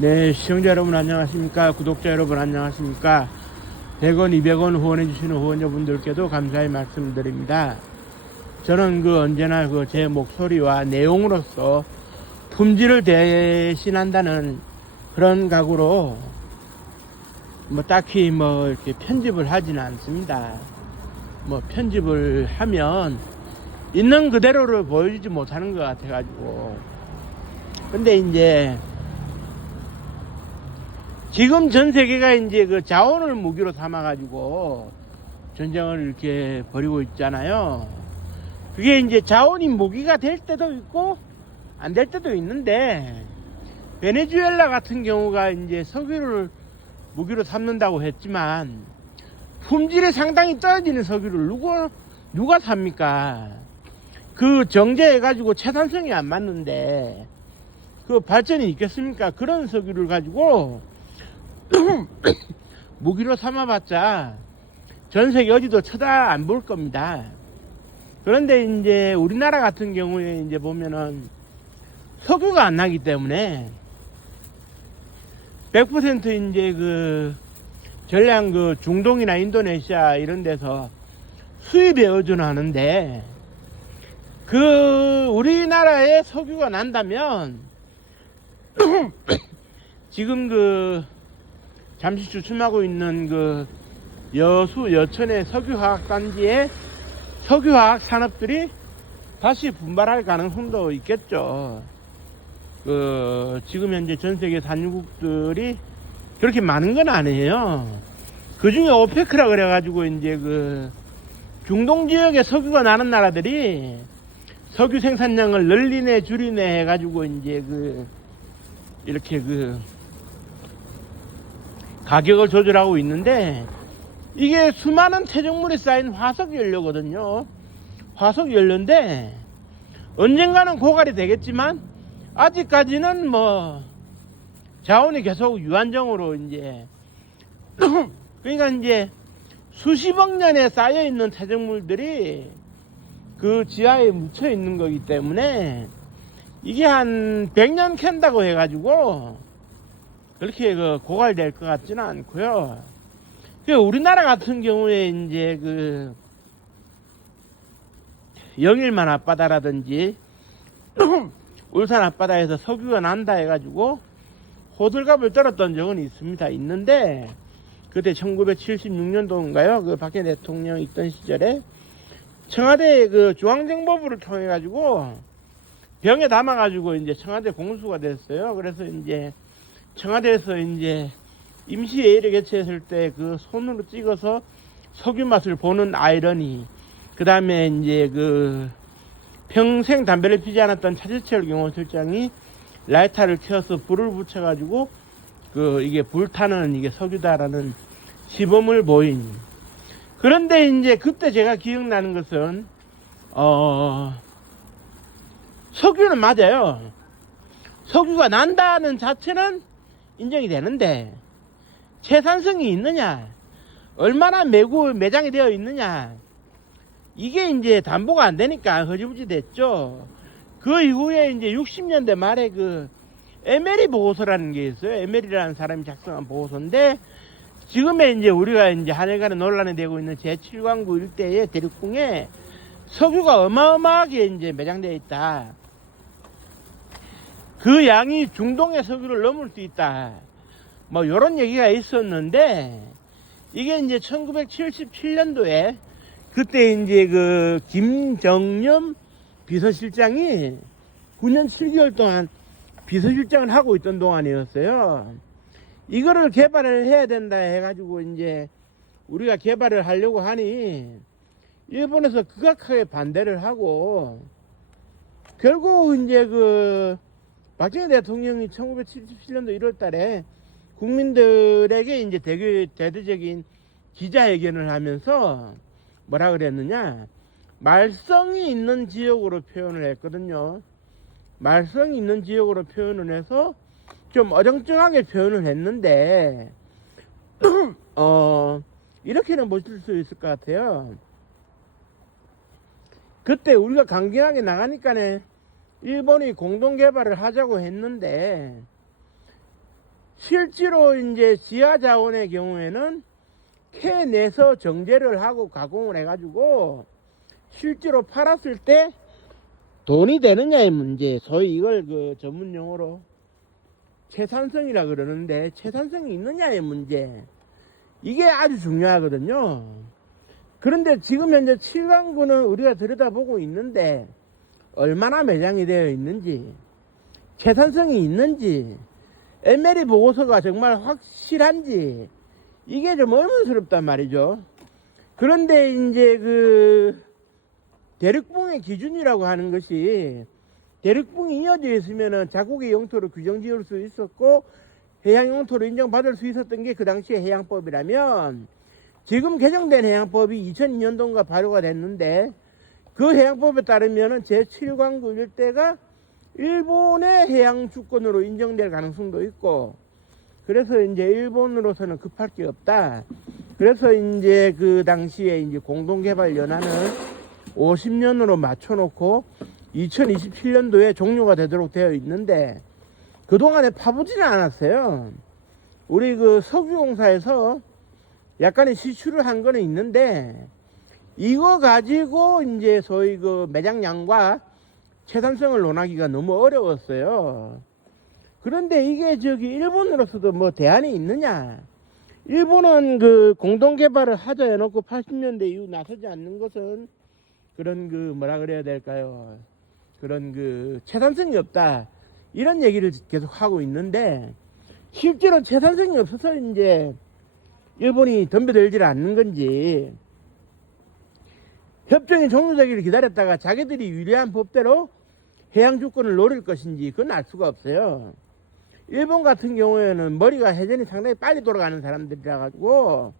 네, 시청자 여러분 안녕하십니까? 구독자 여러분 안녕하십니까? 100원, 200원 후원해주시는 후원자분들께도 감사의 말씀을 드립니다. 저는 언제나 제 목소리와 내용으로서 품질을 대신한다는 그런 각오로 딱히 이렇게 편집을 하지는 않습니다. 편집을 하면 있는 그대로를 보여주지 못하는 것 같아가지고. 근데 이제 지금 전 세계가 이제 자원을 무기로 삼아가지고 전쟁을 이렇게 벌이고 있잖아요. 그게 이제 자원이 무기가 될 때도 있고 안 될 때도 있는데, 베네수엘라 같은 경우가 이제 석유를 무기로 삼는다고 했지만 품질이 상당히 떨어지는 석유를 누가 삽니까? 정제해가지고 채산성이 안 맞는데 발전이 있겠습니까? 그런 석유를 가지고 무기로 삼아봤자 전 세계 어디도 쳐다 안 볼 겁니다. 그런데 이제 우리나라 같은 경우에 이제 보면은 석유가 안 나기 때문에 100% 이제 전량 중동이나 인도네시아 이런 데서 수입에 의존하는데, 우리나라에 석유가 난다면 지금 잠시 주춤하고 있는 여천의 석유화학단지의 석유화학 산업들이 다시 분발할 가능성도 있겠죠. 지금 현재 전 세계 산유국들이 그렇게 많은 건 아니에요. 그 중에 오페크라 그래가지고 이제 중동 지역에 석유가 나는 나라들이 석유 생산량을 늘리네 줄이네 해가지고 이제 이렇게 가격을 조절하고 있는데, 이게 수많은 퇴적물이 쌓인 화석연료거든요. 화석연료인데 언젠가는 고갈이 되겠지만 아직까지는 자원이 계속 유한정으로 이제 그러니까 이제 수십억 년에 쌓여 있는 퇴적물들이 지하에 묻혀 있는 거기 때문에 이게 한 100년 캔다고 해가지고 그렇게 고갈될 것 같지는 않고요. 우리나라 같은 경우에 이제 영일만 앞바다라든지 울산 앞바다에서 석유가 난다 해가지고 호들갑을 떨었던 적은 있는데, 그때 1976년도인가요? 박근혜 대통령 있던 시절에 청와대 중앙정보부를 통해 가지고 병에 담아 가지고 이제 청와대 공수가 됐어요. 그래서 이제 청와대에서 이제 임시 예의를 개최했을 때 손으로 찍어서 석유 맛을 보는 아이러니, 그 다음에 이제 평생 담배를 피지 않았던 차재철 경호실장이 라이터를 켜서 불을 붙여가지고 이게 불타는 이게 석유다라는 시범을 보인. 그런데 이제 그때 제가 기억나는 것은 석유는 맞아요. 석유가 난다는 자체는 인정이 되는데 채산성이 있느냐, 얼마나 매장이 되어 있느냐, 이게 이제 담보가 안 되니까 허지부지 됐죠. 그 이후에 이제 60년대 말에 에메리 보고서라는 게 있어요. 에메리라는 사람이 작성한 보고서인데, 지금의 이제 우리가 이제 하늘간에 논란이 되고 있는 제7광구 일대의 대륙궁에 석유가 어마어마하게 이제 매장되어 있다. 그 양이 중동의 석유를 넘을 수 있다. 요런 얘기가 있었는데, 이게 이제 1977년도에 그때 이제 김정념 비서실장이 9년 7개월 동안 비서실장을 하고 있던 동안이었어요. 이거를 개발을 해야 된다 해가지고 이제 우리가 개발을 하려고 하니 일본에서 극악하게 반대를 하고, 결국 이제 박정희 대통령이 1977년도 1월 달에 국민들에게 이제 대대적인 기자회견을 하면서 뭐라 그랬느냐, 말썽이 있는 지역으로 표현을 했거든요. 말썽이 있는 지역으로 표현을 해서 좀 어정쩡하게 표현을 했는데 이렇게는 보실 수 있을 것 같아요. 그때 우리가 강경하게 나가니까는 일본이 공동개발을 하자고 했는데 실제로 이제 지하 자원의 경우에는 캐내서 정제를 하고 가공을 해가지고 실제로 팔았을 때 돈이 되느냐의 문제. 소위 이걸 그 전문 용어로 채산성이라 그러는데 채산성이 있느냐의 문제. 이게 아주 중요하거든요. 그런데 지금 현재 7강구는 우리가 들여다보고 있는데 얼마나 매장이 되어 있는지, 채산성이 있는지, MLE 보고서가 정말 확실한지 이게 좀 의문스럽단 말이죠. 그런데 이제 그 대륙붕의 기준이라고 하는 것이 대륙붕이 이어져 있으면은 자국의 영토로 규정 지을 수 있었고 해양 영토로 인정받을 수 있었던 게 그 당시의 해양법이라면, 지금 개정된 해양법이 2002년도인가 발효가 됐는데 그 해양법에 따르면은 제7광구 일대가 일본의 해양 주권으로 인정될 가능성도 있고, 그래서 이제 일본으로서는 급할 게 없다. 그래서 이제 그 당시에 이제 공동개발연한을 50년으로 맞춰놓고 2027년도에 종료가 되도록 되어 있는데 그동안에 파보지는 않았어요. 우리 그 석유공사에서 약간의 시추를 한 거는 있는데 이거 가지고 이제 소위 그 매장량과 채산성을 논하기가 너무 어려웠어요. 그런데 이게 저기 일본으로서도 뭐 대안이 있느냐? 일본은 그 공동개발을 하자 해놓고 80년대 이후 나서지 않는 것은 그런 그 뭐라 그래야 될까요? 그런 그 채산성이 없다. 이런 얘기를 계속 하고 있는데 실제로 채산성이 없어서 이제 일본이 덤벼들질 않는 건지, 협정이 종료되기를 기다렸다가 자기들이 유리한 법대로 해양 주권을 노릴 것인지 그건 알 수가 없어요. 일본 같은 경우에는 머리가 회전이 상당히 빨리 돌아가는 사람들이라 가지고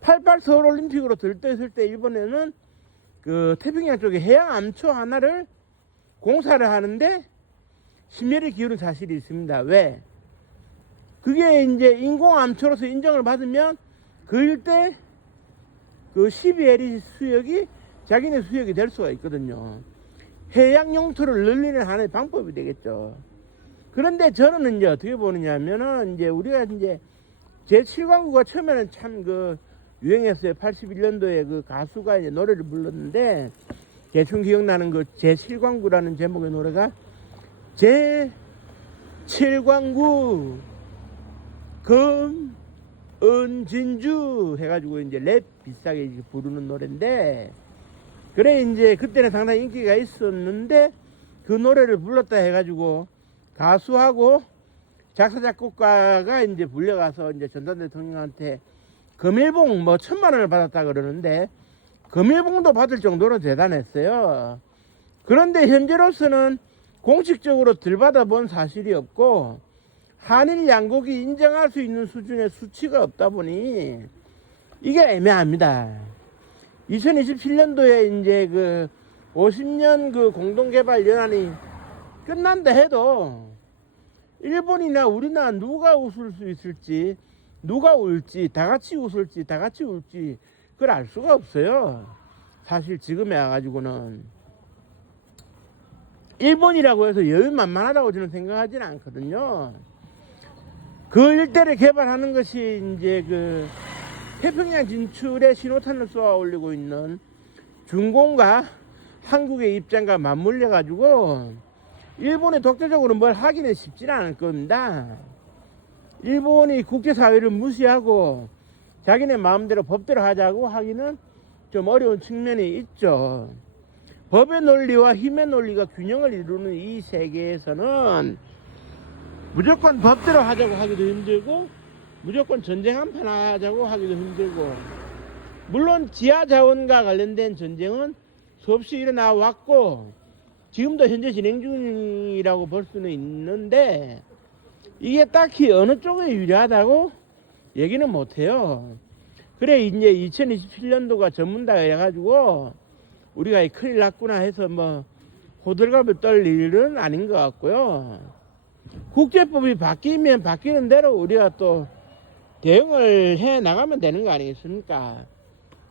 88 서울올림픽으로 들떠있을 때 일본에는 그 태평양 쪽에 해양 암초 하나를 공사를 하는데 심혈을 기울인 사실이 있습니다. 왜? 그게 이제 인공 암초로서 인정을 받으면 그 일대 그 12LE 수역이 자기네 수역이 될 수가 있거든요. 해양 영토를 늘리는 하나의 방법이 되겠죠. 그런데 저는 이제 어떻게 보느냐면은 이제 우리가 이제 제7광구가 처음에는 참 그 유행했어요. 81년도에 그 가수가 이제 노래를 불렀는데 대충 기억나는 그 제7광구라는 제목의 노래가 제7광구 금 은진주 해가지고 이제 랩 비슷하게 부르는 노래인데, 그래 이제 그때는 상당히 인기가 있었는데 그 노래를 불렀다 해가지고 가수하고 작사 작곡가가 이제 불려가서 이제 전두환 대통령한테 금일봉 뭐 1,000만 원을 받았다 그러는데 금일봉도 받을 정도로 대단했어요. 그런데 현재로서는 공식적으로 들받아 본 사실이 없고 한일 양국이 인정할 수 있는 수준의 수치가 없다 보니 이게 애매합니다. 2027년도에 이제 그 50년 그 공동개발 연한이 끝난다 해도 일본이나 우리나 누가 웃을 수 있을지, 누가 울지, 다 같이 웃을지, 다 같이 울지 그걸 알 수가 없어요. 사실 지금에 와가지고는 일본이라고 해서 여유만만하다고 저는 생각하지는 않거든요. 그 일대를 개발하는 것이 이제 그 태평양 진출에 신호탄을 쏘아 올리고 있는 중공과 한국의 입장과 맞물려 가지고 일본이 독자적으로 뭘 하기는 쉽지는 않을 겁니다. 일본이 국제사회를 무시하고 자기네 마음대로 법대로 하자고 하기는 좀 어려운 측면이 있죠. 법의 논리와 힘의 논리가 균형을 이루는 이 세계에서는 무조건 법대로 하자고 하기도 힘들고 무조건 전쟁 한판 하자고 하기도 힘들고, 물론 지하자원과 관련된 전쟁은 수없이 일어나 왔고 지금도 현재 진행 중이라고 볼 수는 있는데 이게 딱히 어느 쪽에 유리하다고 얘기는 못해요. 그래 이제 2027년도가 전문다 해가지고 우리가 큰일 났구나 해서 뭐 호들갑을 떨 일은 아닌 것 같고요. 국제법이 바뀌면 바뀌는 대로 우리가 또 대응을 해 나가면 되는 거 아니겠습니까?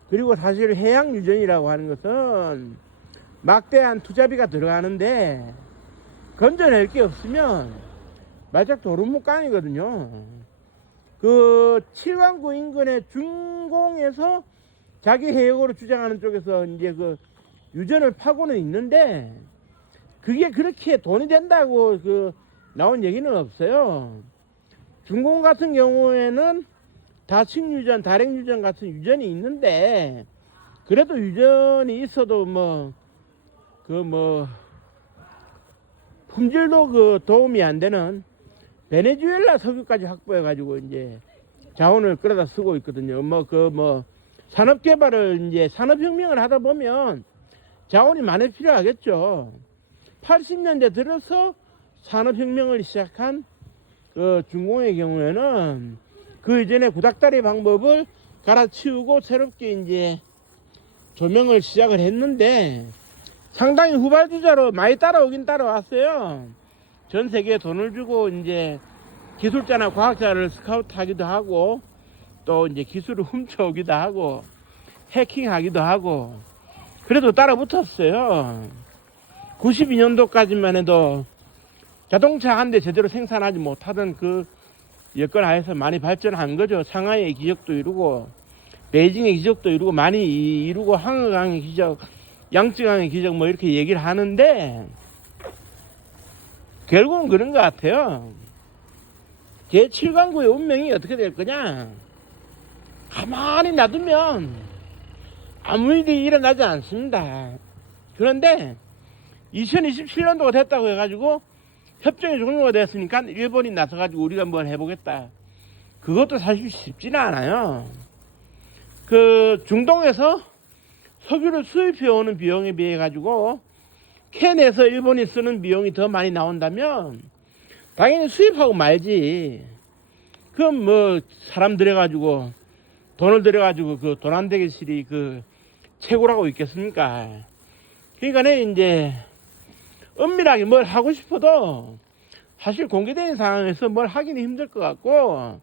그리고 사실 해양 유전이라고 하는 것은 막대한 투자비가 들어가는데 건져낼 게 없으면 말짝 도루묵강이거든요. 그 칠광구 인근의 중공에서 자기 해역으로 주장하는 쪽에서 이제 그 유전을 파고는 있는데 그게 그렇게 돈이 된다고 그 나온 얘기는 없어요. 중공 같은 경우에는 다식유전, 다랭유전 같은 유전이 있는데 그래도 유전이 있어도 품질도 그 도움이 안 되는 베네수엘라 석유까지 확보해 가지고 이제 자원을 끌어다 쓰고 있거든요. 산업개발을 이제 산업혁명을 하다 보면 자원이 많이 필요하겠죠. 80년대 들어서 산업혁명을 시작한 그 중공의 경우에는 그 이전에 구닥다리 방법을 갈아치우고 새롭게 이제 조명을 시작을 했는데 상당히 후발주자로 많이 따라오긴 따라왔어요. 전 세계에 돈을 주고 이제 기술자나 과학자를 스카우트 하기도 하고 또 이제 기술을 훔쳐오기도 하고 해킹하기도 하고 그래도 따라 붙었어요. 92년도까지만 해도 자동차 한 대 제대로 생산하지 못하던 그 여건 하에서 많이 발전한 거죠. 상하이의 기적도 이루고 베이징의 기적도 이루고 많이 이루고 항해강의 기적, 양쯔강의 기적 뭐 이렇게 얘기를 하는데 결국은 그런 것 같아요. 제7강구의 운명이 어떻게 될 거냐? 가만히 놔두면 아무 일이 일어나지 않습니다. 그런데 2027년도가 됐다고 해가지고 협정이 종료가 됐으니까 일본이 나서가지고 우리가 뭘 해보겠다. 그것도 사실 쉽지는 않아요. 그 중동에서 석유를 수입해 오는 비용에 비해 가지고 캔에서 일본이 쓰는 비용이 더 많이 나온다면 당연히 수입하고 말지. 그럼 사람 들여가지고 돈을 들여가지고 그 돈 안 되게 실이 그 최고라고 있겠습니까? 그러니까 이제 은밀하게 뭘 하고 싶어도 사실 공개된 상황에서 뭘 하기는 힘들 것 같고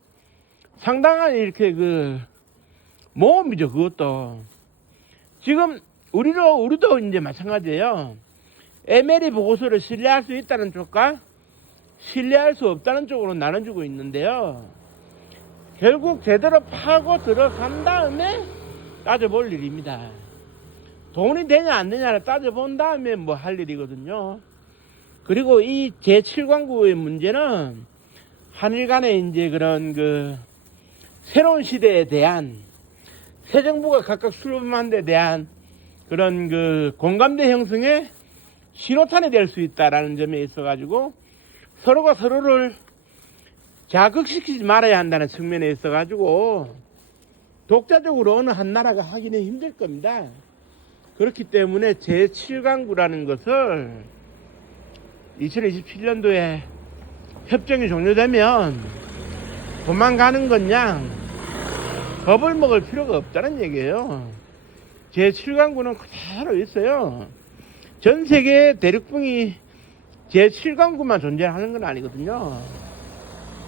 상당한 이렇게 그 모험이죠. 그것도 지금 우리도 이제 마찬가지예요. 에메리 보고서를 신뢰할 수 있다는 쪽과 신뢰할 수 없다는 쪽으로 나눠주고 있는데요. 결국 제대로 파고 들어간 다음에 따져볼 일입니다. 돈이 되냐 안 되냐를 따져본 다음에 뭐 할 일이거든요. 그리고 이 제7광구의 문제는 한일 간의 이제 그런 그 새로운 시대에 대한 새 정부가 각각 출범한 데 대한 그런 그 공감대 형성의 신호탄이 될 수 있다라는 점에 있어가지고 서로가 서로를 자극시키지 말아야 한다는 측면에 있어가지고 독자적으로 어느 한 나라가 하기는 힘들 겁니다. 그렇기 때문에 제7강구라는 것을 2027년도에 협정이 종료되면 도망가는 건양 겁을 먹을 필요가 없다는 얘기예요. 제7강구는 그대로 있어요. 전 세계 대륙붕이 제7강구만 존재하는 건 아니거든요.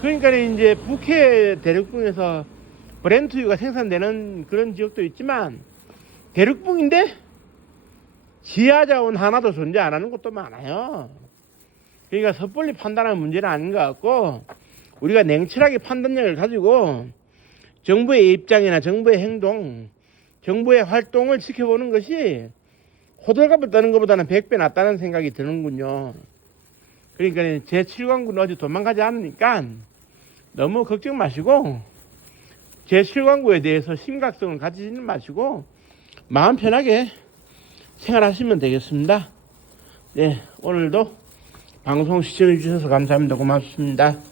그러니까 이제 북해 대륙붕에서 브렌트유가 생산되는 그런 지역도 있지만 대륙붕인데 지하자원 하나도 존재 안 하는 곳도 많아요. 그러니까 섣불리 판단하는 문제는 아닌 것 같고 우리가 냉철하게 판단력을 가지고 정부의 입장이나 정부의 행동, 정부의 활동을 지켜보는 것이 호들갑을 떠는 것보다는 100배 낫다는 생각이 드는군요. 그러니까 제7광구는 어디 도망가지 않으니까 너무 걱정 마시고 제7광구에 대해서 심각성을 가지지는 마시고 마음 편하게 생활하시면 되겠습니다. 네, 오늘도 방송 시청해 주셔서 감사합니다. 고맙습니다.